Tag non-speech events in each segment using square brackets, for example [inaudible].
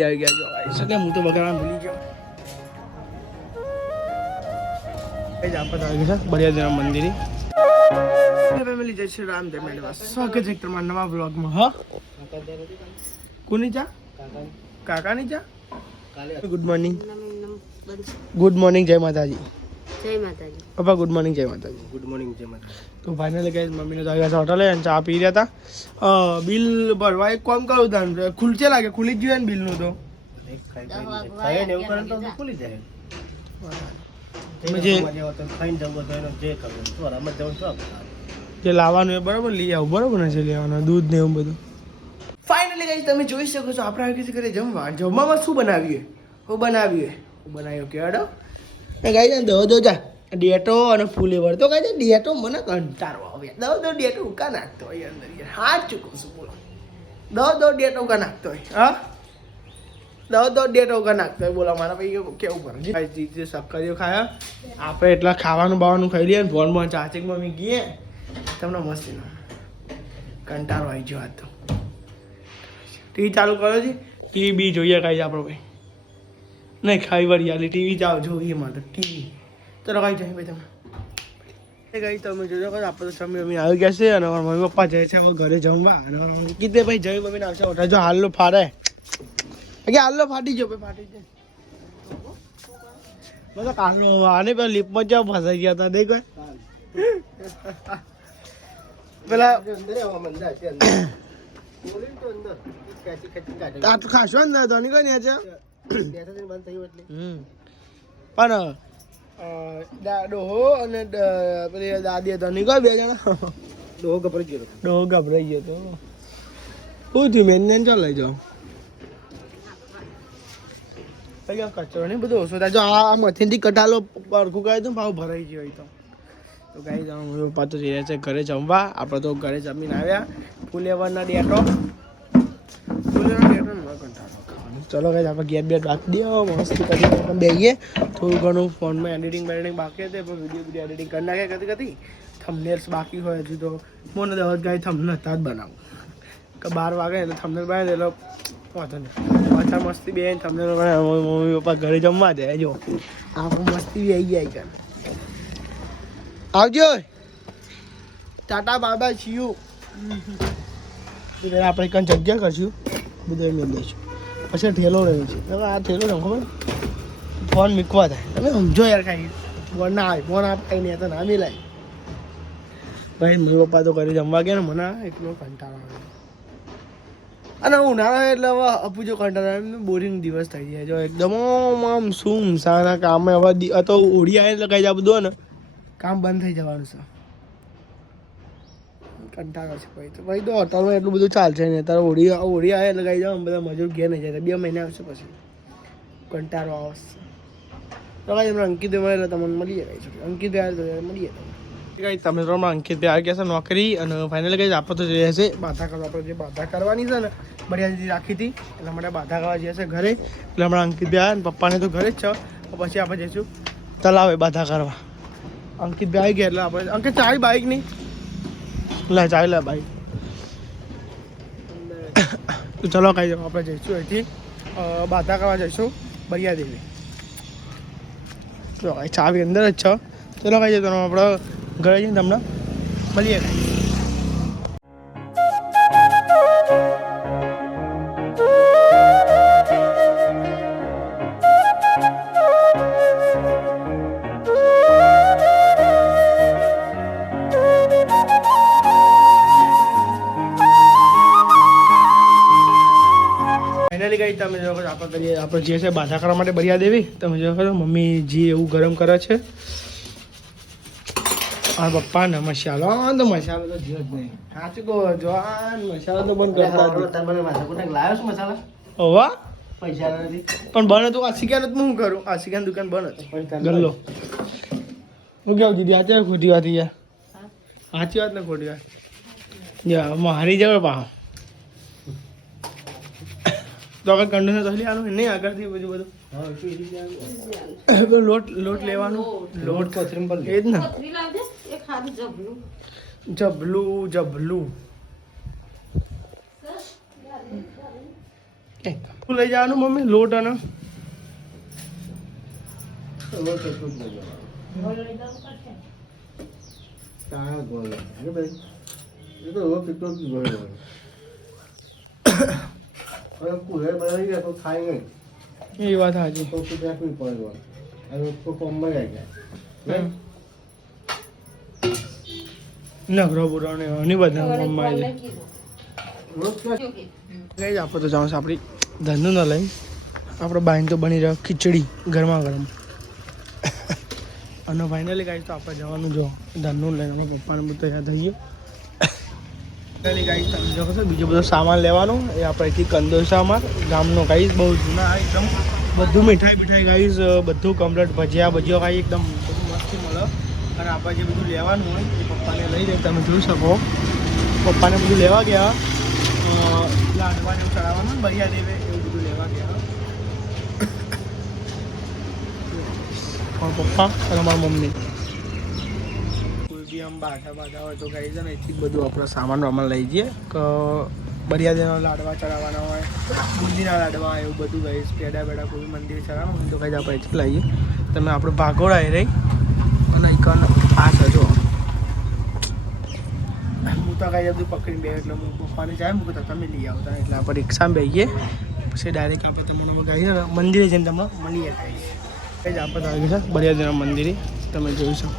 આવી ગયા જો આવી શકે હું તો બગાડવા ભૂલી ગયો કઈ જ આવી ગયા છે બળિયાદેવ મંદિરે ફેમિલી જય શ્રી રામ જય મેળવા સ્વાગત છે તમારા નવા બ્લોગમાં હા કોની ચા કાકાની ચા ગુડ મોર્નિંગ ગુડ મોર્નિંગ જય માતાજી. જય માતાજી. પપ્પા ગુડ મોર્નિંગ જય માતાજી. ગુડ મોર્નિંગ જય માતાજી. તો ફાઇનલી ગાઈઝ મમ્મીને તો આવ્યા હોટલે અને ચા પી રહ્યા હતા. બિલ ભરવા એક કોમ કરું તાન ખુલચે લાગે ખુલી જ જોઈએ ને બિલનું તો. ખાઈ એવું કરે તો ખુલી જાય. જે ખાઈને લાવવાનું એ બરાબર લઈ આવું બરાબર ને છે લેવાનું દૂધ ને એવું બધું. ફાઇનલી ગાઈઝ તમે જોઈ શકો છો આપણે આવી ઘરે જમવા જમવામાં શું બનાવીએ? હું બનાવીએ? હું બનાવ્યો કેડો એ ગાઈ જાય દો દો જા. ડેટો અને ફૂલેવર તો છે ડેટો મને કંટાળો આવે. દો દો ડેટો ઉકા નાખતો હોય અંદર હાથ ચૂકું છું, બોલો. દો દો ડેટો ઉકા નાખતો હોય. હા? દો દો ડેટો ઉકા નાખતો હોય, બોલો. મારા ભાઈ કેવું છે જીતે સક્કરીઓ ખાયા. આપણે એટલા ખાવાનું બાવાનું ખાઈ લઈએ ભોન ફોનમાં ચાચીક મમ્મી ગઈએ તમને મસ્તી કંટાળો આવી ગયો તો. ટીવી ચાલુ કરો છે ટીવી બી જોઈએ કાંઈ આપણો ભાઈ. નહીં ખાઈ આલી. ટીવી જાઓ જોઈએ માટે. ટીવી. ચલો કઈ જાય ભાઈ તમે. ગઈ તમે જોજો કે આપણે તો મમ્મી આવી ગયા છે અને મારા મમ્મી પપ્પા જાય છે હવે ઘરે જમવા. અને કીધે ભાઈ જય મમ્મીને આવશે ઓઠા જો હાલનો ફાડે. કે ફાટી ભાઈ ફાટી જાય મેં તો કાનો આને પેલા લીપમાં જ ફસાઈ ગયા હતા નહીં કોઈ પેલા છે અંદર બોલી તો અંદર. ખેંચી ખેંચી કાઢે આ તો ખાશો ને નહીં પણ ડોહો અને પેલી દાદી હતા. નહીં કોઈ બે જણા. ડોહો ગભરાઈ ગયો ડોહો ગભરાઈ ગયો તો શું થયું? મેન ને ચાલ લઈ જાઓ અહીંયા કચરો નહીં બધું ઓછો થાય. જો આ મથીનથી કટાલો પરખું કરે તો ભાવ ભરાઈ ગયો હોય તો. તો ગાઈ મમ્મી પપ્પા તો જઈ રહ્યા છે ઘરે જમવા. આપણે તો ઘરે જમીને આવ્યા. ફુલેવરના ડેટો. ફૂલેવરના ડેટો ને કંટાળો. ચલો ગાઈ આપણે ગેટ બેટ રાખી દઈએ. મસ્ત કરી પણ બેહીએ. થોડું ઘણું ફોનમાં એડિટિંગ બેડિટિંગ બાકી હતી પણ વીડિયો વીડિયો એડિટિંગ કરી નાખે કદી કદી. થંબનેલ્સ બાકી હોય હજુ તો. મને દવત ગાય થંબનેલ હતા જ બનાવું. કે બાર વાગે એટલે થંબનેલ બનાવે એટલે વાંધો નહીં. પાછા મસ્તી બે થંબનેલ બનાવે મમ્મી પપ્પા ઘરે જમવા જાય જો. આપણે મસ્તી બી આવી જાય આવજો. ટાટા બાબા છીયું [laughs] આપણે કંઈ જગ્યા કરશું? બધું દઈશું પછી ઠેલો રહ્યો છે. હવે આ ઠેલો ને ખબર? ફોન મૂકવા થાય. તમે સમજો યાર કાંઈ. ફોન ના આવે, ફોન આપ કાંઈ નહીં તો ના મિલાય. ભાઈ મમ્મી પપ્પા તો ઘરે જમવા ગયા ને, મને એટલો કંટાળો આવે. અને ઉનાળો એટલે હવે અપુ જો કંટાળો આવે બોરિંગ દિવસ થઈ જાય. જો એકદમ આમ શું સાના કામે હવે તો ઓળી આવે એટલે કઈ જાય બધું ને, કામ બંધ થઈ જવાનું છે. કંટાળો છે ભાઈ. તો ભાઈ તો હોટલમાં એટલું બધું ચાલશે ને તારે હોળી હોળી આવે લગાવી કઈ જાવ બધા મજૂર ઘેર નહીં જાય. બે મહિના આવશે પછી. કંટાળો આવશે. તો ભાઈ એમને અંકિત મળે તમને મળીએ કઈ અંકિત આવે તો મળીએ તમને. કઈ તમે તો અંકિત ભાઈ આવી ગયા છે નોકરી અને ફાઇનલી કઈ આપણે તો જઈએ છે બાધા કરવા. આપણે જે બાધા કરવાની છે ને બઢિયાથી રાખી હતી. એટલે માટે બાધા કરવા જઈએ છે ઘરે. એટલે હમણાં અંકિત ભાઈ આવ્યા પપ્પાને તો ઘરે જ છો. પછી આપણે જઈશું. તલાવે બાધા કરવા. અંકિત ભાઈ ગયા એટલે આપણે અંકિત, તારી બાઇક નહીં લે, ચાવી લે ભાઈ. ચલો કઈ જાવ આપણે જઈશું અહીંથી. બાધા કરવા જઈશું બરિયા દેવી અહીં ચાવી અંદર જ છો. ચલો કઈ જતો આપણે ઘરે જઈને તમને મળીએ કાંઈ તમે જો આપણે કરીએ આપણે જે છે બાધા કરવા માટે બરિયા દેવી તમે જો ખરો મમ્મી જી એવું ગરમ કરે છે. આ પપ્પા ને મસાલો આ તો મસાલો તો જ નહીં. સાચું કહો જો આ મસાલો તો બંધ કરતા લાવ્યો છું મસાલા? ઓવા પૈસા નથી. પણ બને તો આ શીખ્યા નથી હું કરું? આ શીખ્યા દુકાન બને પણ ગલ્લો. હું કેવું દીદી આ ખોટી વાત યાર? સાચી વાત ને ખોટી વાત? યા મારી જવળ પાહો તો આગળ કંડોને તો લેવાનું નહીં આગળથી બધું બધું. લોટ લોટ લેવાનું. લોટ કથરીમ પર એ જ ને. પથરી લાવજે એક જબલું. જબલું જબલું. લઈ જવાનું મમ્મી લોટ અને? ગોળ. ભાઈ? એ તો કુલર બનાવી ગયા તો ખાય નહીં. એ વાત સાચી. તો શું રાખવી પડે તો કોમમાં આવી જાય નગરો બુરો ને ઘણી બધા શું કીધું? ગઈ આપણે તો જાઉં આપણી ધંધો ન લઈ. આપણે બાઈન તો બની રહ્યો ખીચડી ગરમા ગરમ. [laughs] અને ફાઇનલી ગાઈસ તો આપણે જવાનું જો ધંધો લઈને પપ્પાને બધું તૈયાર થઈ ગયો ફાઇનલી ગાઈસ તમે જો છો બીજો બધો સામાન લેવાનો એ આપણે કંદોસામાં, ગામનો ગાઈસ બહુ જૂના એકદમ. બધું મીઠાઈ મીઠાઈ ગાઈસ બધું કમ્પ્લેટ ભજીયા ભજીયા ખાઈ એકદમ બધું મસ્તી મળે. અને આપણે જે બધું લેવાનું હોય એ પપ્પાને લઈ જાય, તમે જોઈ શકો. પપ્પાને બધું લેવા ગયા. લાડવાને એવું ચડાવવાનું બરિયા દેવે એવું બધું લેવા ગયા. [coughs] પણ પપ્પા અને મારા મમ્મી. આમ છે ને અહીંથી બધું આપણો સામાન વામાન લઈ જઈએ. કે, બરિયાદેના લાડવા ચડાવવાના હોય બુંદીના લાડવા એવું બધું ગાઈશ પેડા પેડા કોઈ મંદિર ચડાવવાનું હોય તો કઈ આપણે એથી લઈએ. તમે આપણે ભાગોળા એ રહી. અને એકન પાસ હજો હું તો કાંઈ પકડીને બે એટલે હું પપ્પાને જાય મૂકું તમે લઈ આવતા એટલે આપણે રિક્ષામાં બેસીએ પછી ડાયરેક્ટ આપણે તમને ગાઈ મંદિરે જઈને તમને મળીએ ગાઈશ કઈ જ આપણે આવી મંદિરે. તમે જોઈ શકો.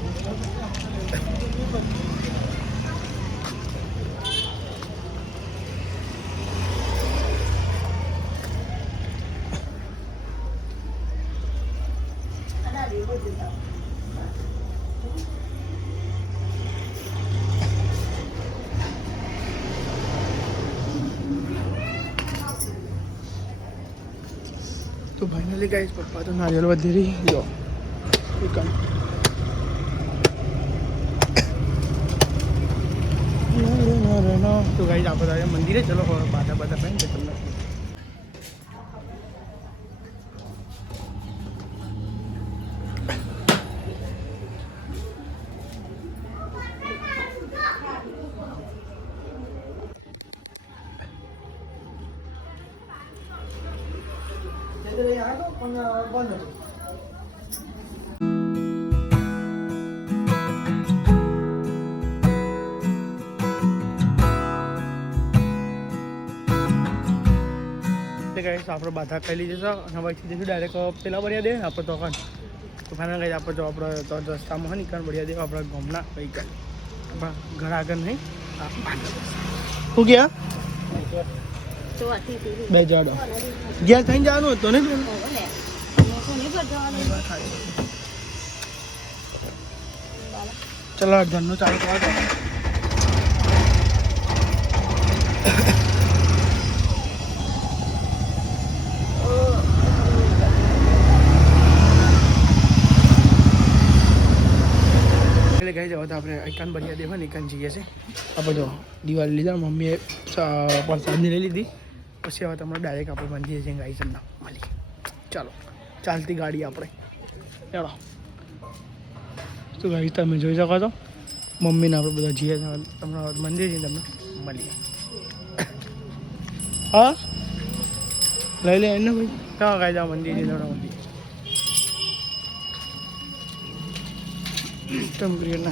તો ફાઇનલી ગાઈસ પપ્પા તો નારિયેલ વધી રહી જો. તો ગાઈસ આપણે મંદિરે ચલો, હવે આપણે બાધા ખાઈ લીધી છે અને પછી જઈશું ડાયરેક્ટ પેલા બળિયા દે આપણે તો કાન તો ફાઇનલ ગાઈસ આપણે તો આપણે તો રસ્તામાં હોય ને કાન બળિયા દે આપણા ગામના કઈ કાંઈ આપણા ઘર આગળ નહીં શું ગયા. બે જાડો. ગેસ થઈને જવાનું હતું ને. ચલો ધનનું ચાલુ એટલે કહી જાવ તો આપણે આઈકાન બનિયા દેવા ને એકાન જઈએ છે. આપણે જો દિવાળી લીધા મમ્મીએ, સ- લઈ લીધી. પછી હવે તમને ડાયરેક્ટ આપણે મંદિરે જઈને ગાઈ તમને મળી ચાલો, ચાલતી ગાડી આપણે. ચાલો તો ગાઈ તમે જોઈ શકો છો, મમ્મીને આપણે બધા જઈએ તમને મંદિર જઈને તમને મળીએ. હા? લઈ લે એને ભાઈ. હા ગાઈ જાઓ મંદિર જઈને ના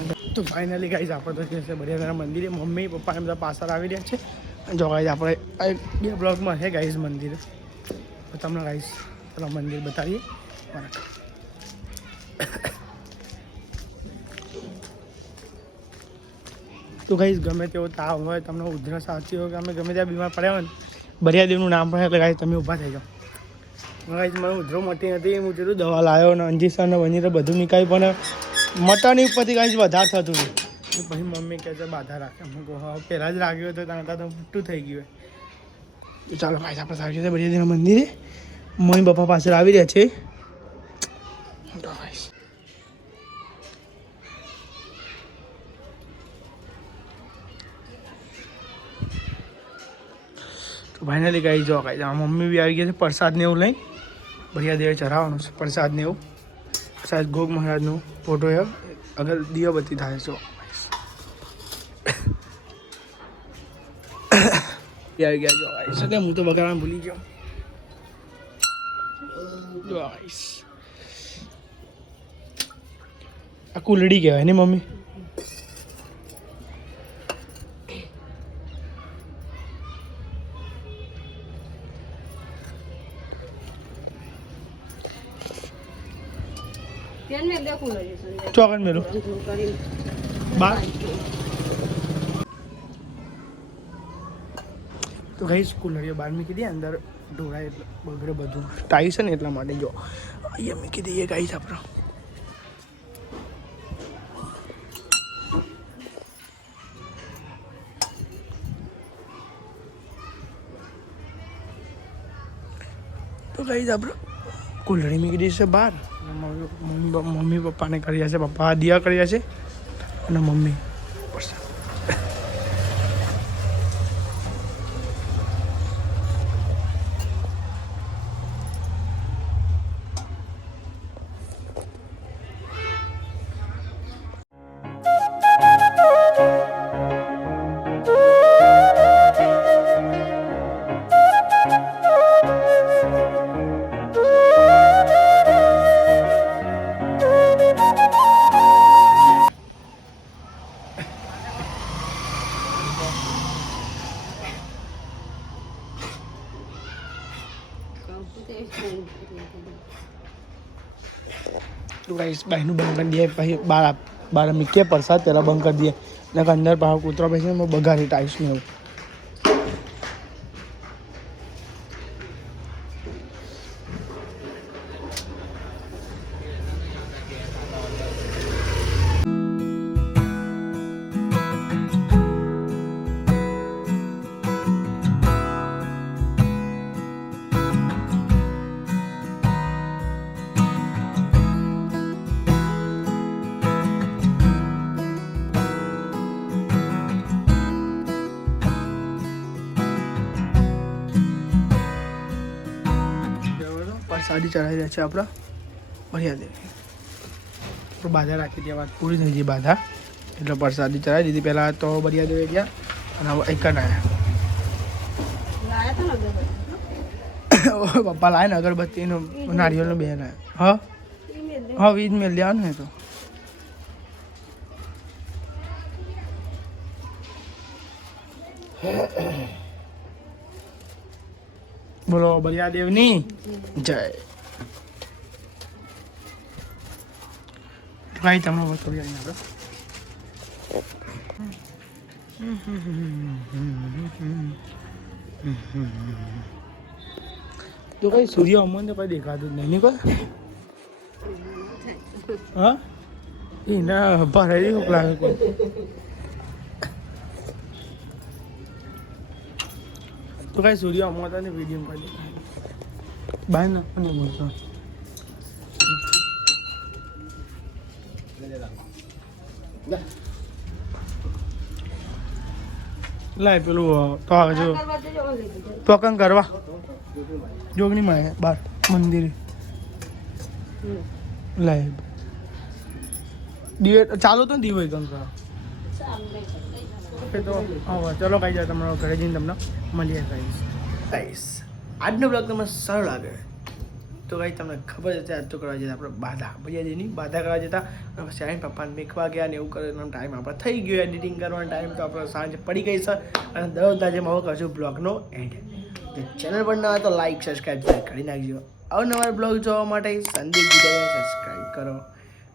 કરો. તો ફાઇનલી ગાઈઝ, આપણે તો જે છે બરિયાના મંદિરે મમ્મી પપ્પા એમ બધા પાછળ આવી રહ્યા છે. જો ગાઈઝ આપણે આ બે બ્લોકમાં છે ગાઈઝ મંદિર. તો તમને ગાઈઝ પેલા મંદિર બતાવીએ. તો ગાઈઝ ગમે તેવો તાવ હોય, તમને ઉધરસ આવતી હોય કે અમે ગમે ત્યાં બીમાર પડ્યા હોય ને બરિયાદેવનું નામ પણ એટલે ગાઈઝ તમે ઊભા થઈ જાઓ. ગાઈઝ મને ઉધરો મટી હતી હું જેટલું દવા લાવ્યો ને અંજીસર ને વનીરે બધું નીકળી, પણ મટન ઉપરથી ગાઈઝ વધારે થતું હતું. પછી મમ્મી કહે છે, બાધા રાખે. હું પહેલાં જ રાખ્યો તો ત્યાં તો મોટું થઈ ગયું તો ચાલો ભાઈ, આપણે સારી રીતે બધી મંદિરે. મમ્મી પપ્પા પાસે આવી રહ્યા છે. તો ફાઇનલી ગાઈ જો ગાઈ મમ્મી બી આવી ગયા છે પ્રસાદ ને એવું લઈ. બઢિયા દેવ ચઢાવવાનું છે પ્રસાદ ને એવું. પ્રસાદ ગોગ મહારાજનો ફોટો અગર દિયાબત્તી થાય છે એ આવી ગયા જો ગાઈસ એટલે હું તો બગાડવાનું ભૂલી ગયો ગાઈસ આ કુલડી કહેવાય ને મમ્મી પેન મેં બે કુલર છે સંજય. ચોકન મેલો બધું કરીને. બાર તો ગઈ કુલરીઓ બહાર મૂકી કીધી અંદર ઢોળાય એટલે બગડે બધું. ટાઈ છે ને એટલા માટે જો. અહીંયા મૂકી દઈએ ગાઈસ આપણે તો ગાઈસ આપણે કુલડી મૂકી દઈશે બહાર મમ્મી મમ્મી- મમ્મી પપ્પાને કર્યા છે પપ્પા દિયા કર્યા છે અને મમ્મી તો ગાઈસ બાઈનું બંધ કરી દઈએ. પછી બાર બાર મીકીએ પરસાદ પહેલાં બંધ કરી દઈએ. ને અંદર પાછો કૂતરો બેસીને બગાડી ટાઈસ ને એવું. પ્રસાદી ચડાવી રહ્યા છે આપણા. ભર્યા દે બાધા રાખી દે વાત પૂરી થઈ ગઈ બાધા. એટલે પ્રસાદી ચડાવી દીધી. પહેલાં તો બરિયા દેવે ગયા અને હવે એક આવ્યા. પપ્પા લાવે ને અગરબત્તીનું નારિયેળનું બેન હા. હા વીજ મેળ લેવાનું ને તો. બોલો બરિયાદેવની જય. ભાઈ તમને બતાવી અહીંયા આપણે તો કઈ સૂર્ય અમને કઈ દેખાતું જ નહીં કોઈ હા? એના ભરાઈ લાગે કોઈ. તો કઈ સૂર્ય અમાતા ને વીડિયો બહાર નાખો ને બોલતો? લાય પેલું તો આવે જો. તો. ટોકન કરવા. જોગણી માં બાર મંદિરે. લાય દિવે ચાલો તો ને દીવો એકદમ તો. હા ચલો કઈ જાય તમારો ઘરે જઈને તમને મળીએ ગાઈસ ગાઈસ આજનો બ્લોગ તમને સરળ લાગે. તો કંઈ તમને ખબર જ હતી તો કરવા જતા આપણે બાધા. ભૈયાજીની બાધા કરવા જતા. પછી પપ્પાને મેકવા ગયા ને એવું કરવાનો ટાઈમ આપણે થઈ ગયો એડિટિંગ કરવાનો ટાઈમ, તો આપણે સાંજે પડી ગઈ સર અને દર આજે હું કરશું બ્લોગનો એન્ડ ચેનલ પર ના હોય તો લાઈક સબસ્ક્રાઈબ કરી નાખજો. અવનવાર બ્લોગ જોવા માટે સંદીપ વિડીયોને સબસ્ક્રાઈબ કરો.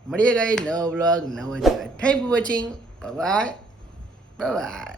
મળીએ ગઈ નવો બ્લોગ, નવો જીવન thank you watching bye bye